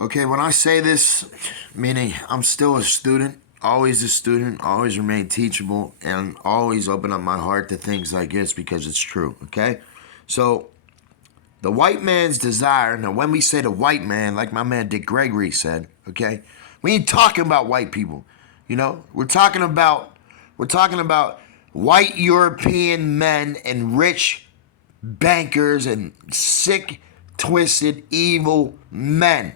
Okay, when I say this, meaning I'm still a student, always a student, always remain teachable, and always open up my heart to things like this because it's true, okay? So, the white man's desire, now when we say the white man, like my man Dick Gregory said, okay, we ain't talking about white people, you know? We're talking about white European men and rich bankers and sick, twisted, evil men,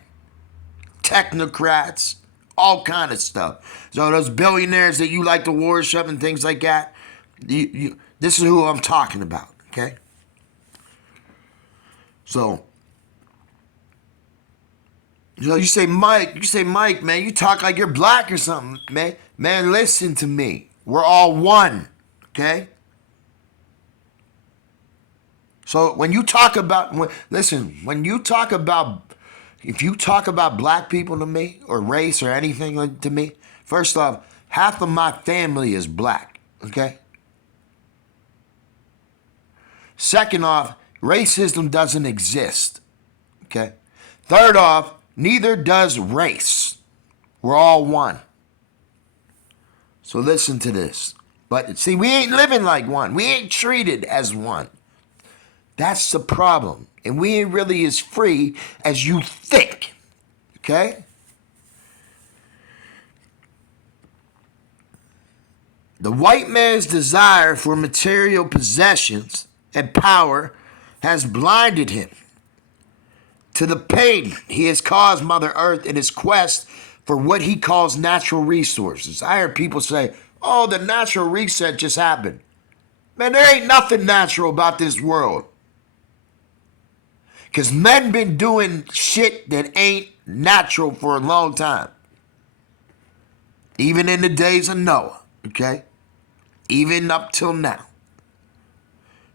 technocrats, all kind of stuff. So those billionaires that you like to worship and things like that, this is who I'm talking about, okay? So, you say, Mike, man, you talk like you're black or something, man. Man, listen to me. We're all one, okay? So when you talk about, when you talk about, if you talk about black people to me or race or anything like to me, first off, half of my family is black, okay? Second off, racism doesn't exist, okay? Third off, neither does race. We're all one. So listen to this. But see, we ain't living like one. We ain't treated as one. That's the problem. And we ain't really as free as you think. Okay? The white man's desire for material possessions and power has blinded him to the pain he has caused Mother Earth in his quest for what he calls natural resources. I heard people say, oh, the natural reset just happened. Man, there ain't nothing natural about this world. Because men been doing shit that ain't natural for a long time. Even in the days of Noah, okay? Even up till now.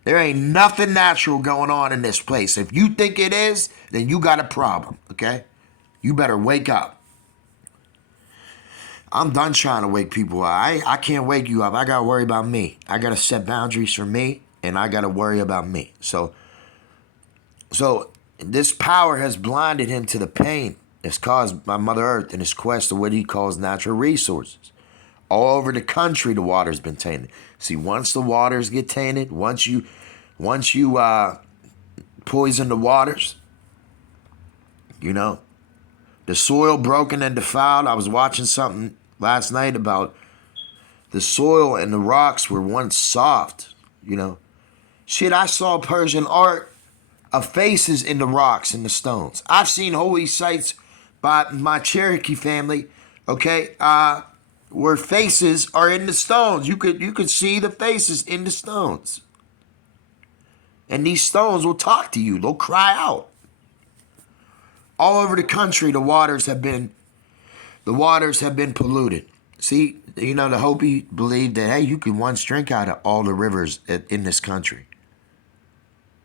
There ain't nothing natural going on in this place. If you think it is, then you got a problem, okay? You better wake up. I'm done trying to wake people up. I can't wake you up. I got to worry about me. I got to set boundaries for me, and I got to worry about me. So this power has blinded him to the pain that's caused by Mother Earth in his quest of what he calls natural resources. All over the country, the water's been tainted. See, once the waters get tainted, once you poison the waters, you know, the soil broken and defiled. I was watching something last night about the soil and the rocks were once soft, you know. Shit, I saw Persian art of faces in the rocks and the stones. I've seen holy sites by my Cherokee family, okay, where faces are in the stones. You could see the faces in the stones. And these stones will talk to you. They'll cry out. All over the country, the waters have been polluted. See, you know, the Hopi believed that, hey, you can once drink out of all the rivers in this country.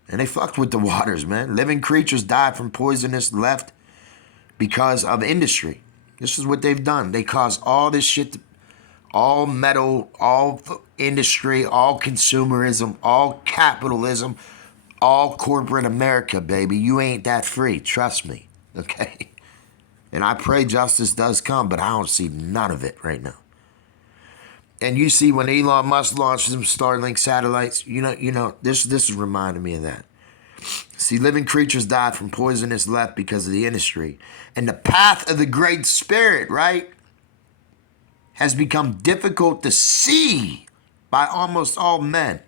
And they fucked with the waters, man. Living creatures died from poisonous left because of industry. This is what they've done. They caused all this shit, all metal, all industry, all consumerism, all capitalism, all corporate America, baby. You ain't that free. Trust me, okay? And I pray justice does come, but I don't see none of it right now. And you see when Elon Musk launched some Starlink satellites, this is reminding me of that. See, living creatures died from poisonous left because of the industry. And the path of the Great Spirit, right, has become difficult to see by almost all men.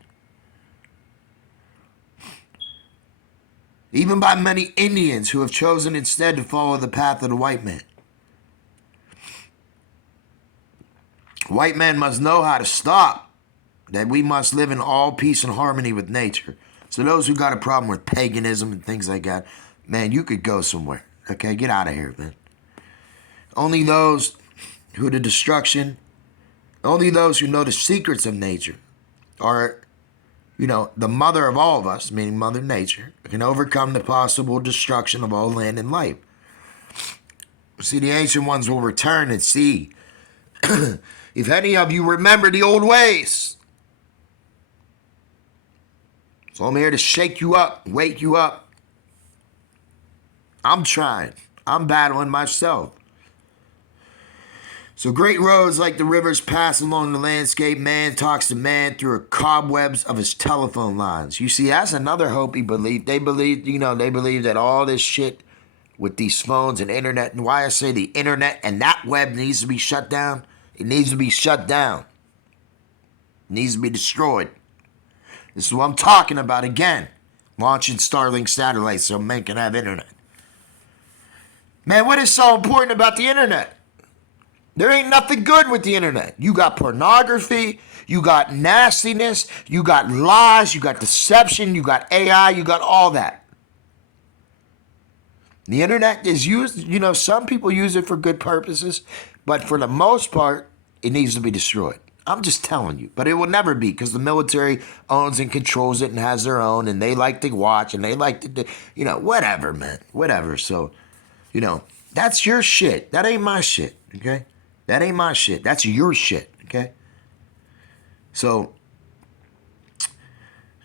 Even by many Indians who have chosen instead to follow the path of the white man. White men must know how to stop, that we must live in all peace and harmony with nature. So those who got a problem with paganism and things like that, man, you could go somewhere. Okay, get out of here, man. Only those who know the secrets of nature are, the mother of all of us, meaning Mother Nature, can overcome the possible destruction of all land and life. See, the ancient ones will return and see if any of you remember the old ways. So I'm here to shake you up, wake you up. I'm trying. I'm battling myself. So great roads like the rivers pass along the landscape. Man talks to man through the cobwebs of his telephone lines. You see, that's another Hopi belief. They believe, they believe that all this shit with these phones and internet, and why I say the internet and that web needs to be shut down. It needs to be shut down. It needs to be destroyed. This is what I'm talking about again. Launching Starlink satellites so men can have internet. Man, what is so important about the internet? There ain't nothing good with the internet. You got pornography, you got nastiness, you got lies, you got deception, you got AI, you got all that. The internet is used, some people use it for good purposes, but for the most part, it needs to be destroyed. I'm just telling you. But it will never be, because the military owns and controls it and has their own, and they like to watch, and they like to do, whatever, man. Whatever. So, that's your shit. That ain't my shit, okay? That ain't my shit. That's your shit, okay? So,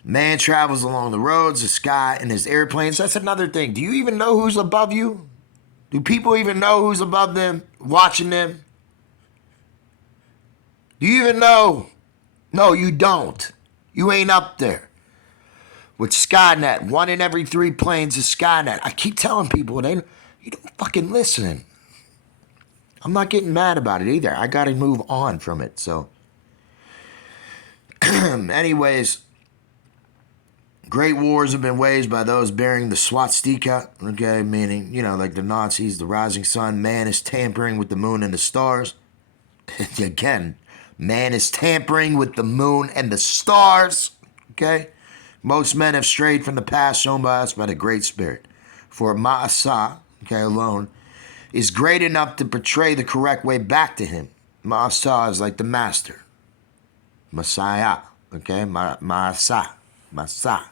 man travels along the roads, the sky, and his airplanes. That's another thing. Do you even know who's above you? Do people even know who's above them, watching them? Do you even know? No, you don't. You ain't up there. With Skynet, 1 in every 3 planes is Skynet. I keep telling people, you don't fucking listen. I'm not getting mad about it either. I got to move on from it. So, anyways, great wars have been waged by those bearing the swastika, okay, meaning, like the Nazis, the rising sun. Man is tampering with the moon and the stars. Again, man is tampering with the moon and the stars, okay? Most men have strayed from the path shown by us by the Great Spirit. For Ma'asah, okay, alone, is great enough to portray the correct way back to him. Ma'asah is like the master. Messiah, okay? Ma'asah. Masa.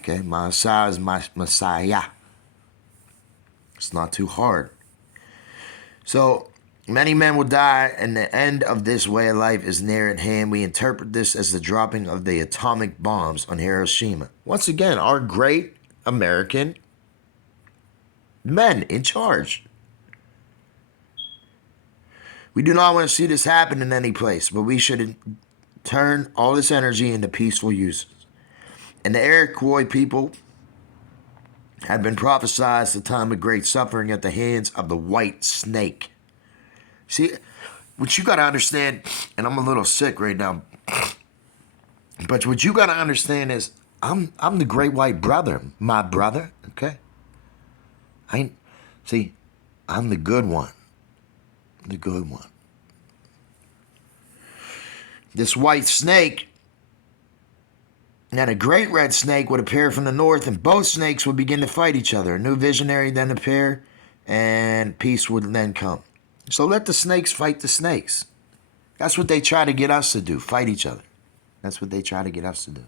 Okay, Ma'asah is my Messiah. It's not too hard. So, many men will die, and the end of this way of life is near at hand. We interpret this as the dropping of the atomic bombs on Hiroshima. Once again, our great American men in charge. We do not want to see this happen in any place, but we should turn all this energy into peaceful uses. And the Iroquois people had been prophesied the time of great suffering at the hands of the white snake. See, what you got to understand, and I'm a little sick right now, but what you got to understand is I'm the great white brother, my brother, okay? I'm the good one. The good one. This white snake and a great red snake would appear from the north, and both snakes would begin to fight each other. A new visionary then appear, and peace would then come. So let the snakes fight the snakes. That's what they try to get us to do, fight each other. That's what they try to get us to do.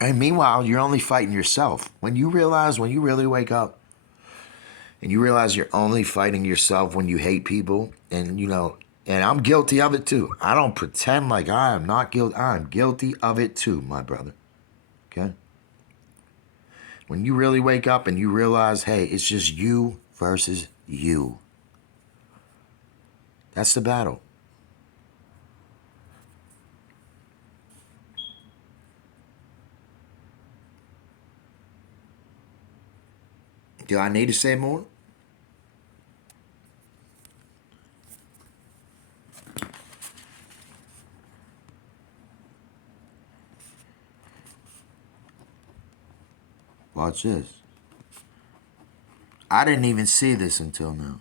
And meanwhile, you're only fighting yourself. When you really wake up, and you realize you're only fighting yourself when you hate people, and and I'm guilty of it too. I don't pretend like I am not guilty. I'm guilty of it too, my brother. Okay? When you really wake up and you realize, hey, it's just you versus you. That's the battle. Do I need to say more? Watch this. I didn't even see this until now.